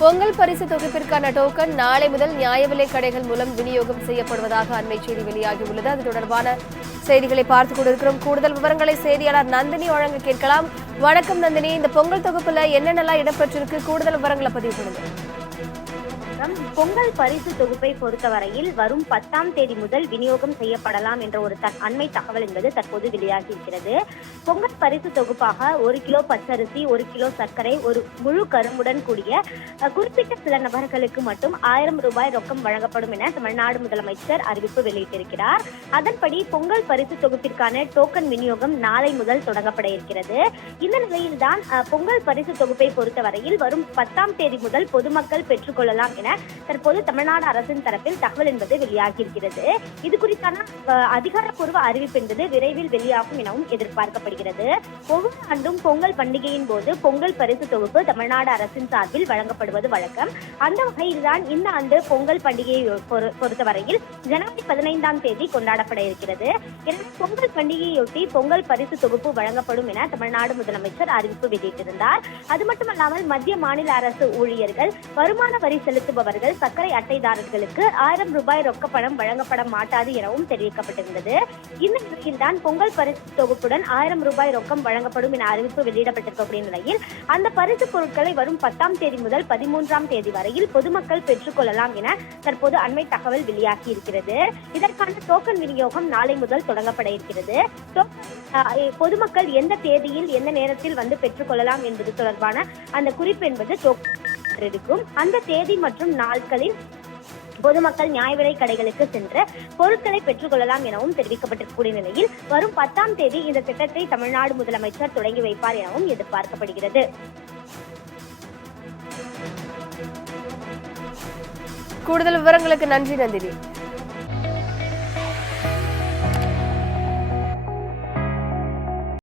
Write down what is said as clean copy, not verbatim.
பொங்கல் பரிசு தொகுப்பிற்கான டோக்கன் நாளை முதல் நியாய விலைக் கடைகள் மூலம் விநியோகம் செய்யப்படுவதாக அண்மை செய்தி வெளியாகியுள்ளது. அது தொடர்பான செய்திகளை பார்த்துக் கொண்டிருக்கிறோம். கூடுதல் விவரங்களை செய்தியாளர் நந்தினி வழங்க கேட்கலாம். வணக்கம் நந்தினி, இந்த பொங்கல் தொகுப்புல என்னென்னலாம் இடம்பெற்றிருக்கு, கூடுதல் விவரங்களை பதிவு பண்ணுங்க. பொங்கல் பரிசு தொகுப்பை பொறுத்தவரையில் வரும் 10ஆம் தேதி முதல் விநியோகம் செய்யப்படலாம் என்ற ஒரு அண்மை தகவல் என்பது தற்போது வெளியாகி இருக்கிறது. பொங்கல் பரிசு தொகுப்பாக 1 கிலோ பச்சரிசி, 1 கிலோ சர்க்கரை, ஒரு முழு கரும்புடன் கூடிய குறிப்பிட்ட சில நபர்களுக்கு மட்டும் 1000 ரூபாய் ரொக்கம் வழங்கப்படும் என தமிழ்நாடு முதலமைச்சர் அறிவிப்பு வெளியிட்டிருக்கிறார். அதன்படி பொங்கல் பரிசு தொகுப்பிற்கான டோக்கன் விநியோகம் நாளை முதல் தொடங்கப்பட இருக்கிறது. இந்த நிலையில்தான் பொங்கல் பரிசு தொகுப்பை பொறுத்தவரையில் வரும் 10ஆம் தேதி முதல் பொதுமக்கள் பெற்றுக்கொள்ளலாம் என தற்போது தமிழ்நாடு அரசின் தரப்பில் தகவல் என்பது வெளியாகி இருக்கிறது. இது குறித்தான அதிகாரப்பூர்வ அறிவிப்பு என்பது விரைவில் வெளியாகும் எனவும் எதிர்பார்க்கப்படுகிறது. ஒவ்வொரு ஆண்டும் பொங்கல் பண்டிகையின் போது பொங்கல் பரிசு தொகுப்பு தமிழ்நாடு அரசின் சார்பில் வழங்கப்படுவது வழக்கம். அந்த வகையில்தான் இந்த ஆண்டு பொங்கல் பண்டிகையை பொறுத்தவரையில் ஜனவரி 15ஆம் தேதி கொண்டாடப்பட இருக்கிறது. எனவே பொங்கல் பண்டிகையொட்டி பொங்கல் பரிசு தொகுப்பு வழங்கப்படும் என தமிழ்நாடு முதலமைச்சர் அறிவிப்பு வெளியிட்டிருந்தார். அது மட்டுமல்லாமல் மத்திய மாநில அரசு ஊழியர்கள், வருமான வரி செலுத்துபவர்கள், சர்க்கரை அட்டைதாரர்களுக்கு 1000 ரூபாய் ரொக்க பணம் வழங்கப்பட மாட்டாது எனவும் தெரிவிக்கப்பட்டிருந்தது. இந்த நிலையில்தான் பொங்கல் பரிசு தொகுப்புடன் 1000 ரூபாய் ரொக்கம் வழங்கப்படும் என அறிவிப்பு வெளியிடப்பட்டிருக்கக்கூடிய நிலையில் அந்த பரிசு பொருட்களை வரும் 10ஆம் தேதி முதல் 13ஆம் தேதி வரையில் பொதுமக்கள் பெற்றுக்கொள்ளலாம் என தற்போது அண்மை தகவல் வெளியாகி இருக்கிறது. இதற்கான டோக்கன் விநியோகம் நாளை முதல் தொடங்கப்பட இருக்கிறது. பொதுமக்கள் எந்த தேதியில் எந்த நேரத்தில் வந்து பெற்றுக்கொள்ளலாம் என்பது தொடர்பான அந்த குறிப்பு என்பது இருக்கும். அந்த தேதி மற்றும் நாட்களில் பொதுமக்கள் நியாய விலைக் கடைகளுக்கு சென்று பொருட்களை பெற்றுக் கொள்ளலாம் எனவும் தெரிவிக்கப்பட்டிருக்கக்கூடிய நிலையில் வரும் 10ஆம் தேதி இந்த திட்டத்தை தமிழ்நாடு முதலமைச்சர் தொடங்கி வைப்பார் எனவும் எதிர்பார்க்கப்படுகிறது. கூடுதல் விவரங்களுக்கு நன்றி நந்தினி.